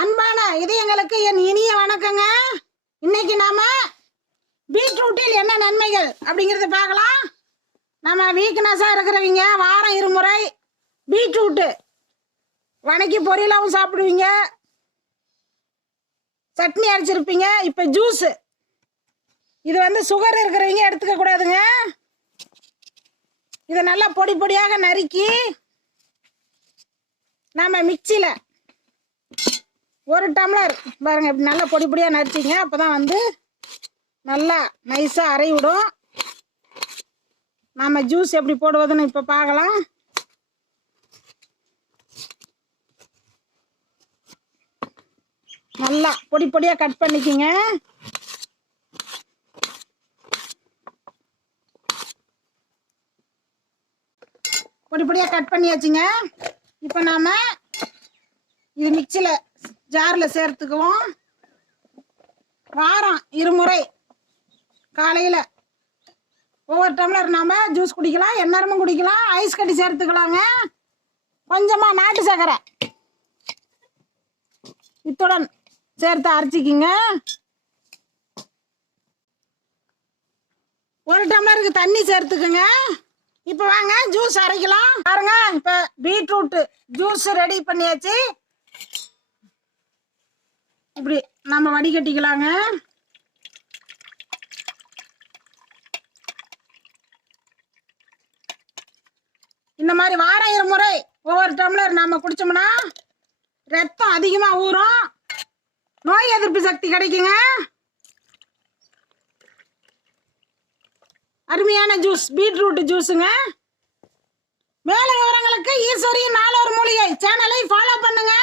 அன்பான இதயங்களுக்கு என் இனிய வணக்கங்க. இன்னைக்கு நாம பீட்ரூட்டில் என்ன நன்மைகள் அப்படிங்கறத பார்க்கலாம். நம்ம வீக்னஸா இருக்கிறவங்க வாரம் இருமுறை பீட்ரூட் வணக்கி பொரியலாவும் சாப்பிடுவீங்க, சட்னி அரைச்சிருப்பீங்க. இப்ப ஜூஸ் இது சுகர் இருக்கிறவங்க எடுத்துக்க கூடாதுங்க. இதை நல்லா பொடி பொடியாக நறுக்கி நாம மிக்சியில ஒரு டம்ளர் பாருங்க, இப்படி நல்லா பொடி பொடியாக நரிச்சிங்க. அப்போதான் நல்லா நைஸாக அரை விடும். நாம் ஜூஸ் எப்படி போடுவதுன்னு இப்போ பார்க்கலாம். நல்லா பொடி பொடியாக கட் பண்ணிக்கிங்க. பொடி பொடியாக கட் பண்ணியாச்சுங்க. இப்போ நாம் இது மிக்சியில் ஜாரில் சேர்த்துக்குவோம். வாரம் இருமுறை காலையில் ஒவ்வொரு டம்ளர் நாம் ஜூஸ் குடிக்கலாம், எந்நேரமும் குடிக்கலாம். ஐஸ் கட்டி சேர்த்துக்கலாங்க. கொஞ்சமாக நாட்டு சர்க்கரை இத்துடன் சேர்த்து அரைச்சிக்கிங்க. ஒரு டம்ளருக்கு தண்ணி சேர்த்துக்குங்க. இப்போ வாங்க ஜூஸ் அரைக்கலாம். பாருங்க, இப்போ பீட்ரூட் ஜூஸ் ரெடி பண்ணியாச்சு. இப்படி நம்ம வடிகட்டிக்கலாங்க. இந்த மாதிரி வாரம் இருமுறை ஒவ்வொரு டம்ளர் நாம குடிச்சோம்னா ரத்தம் அதிகமா ஊறும், நோய் எதிர்ப்பு சக்தி கிடைக்குங்க. அருமையான ஜூஸ் பீட்ரூட் ஜூஸுங்க. மேல விவரங்களுக்கு ஈஸ்வரி நாளொரு மூலிகை சேனலை ஃபாலோ பண்ணுங்க.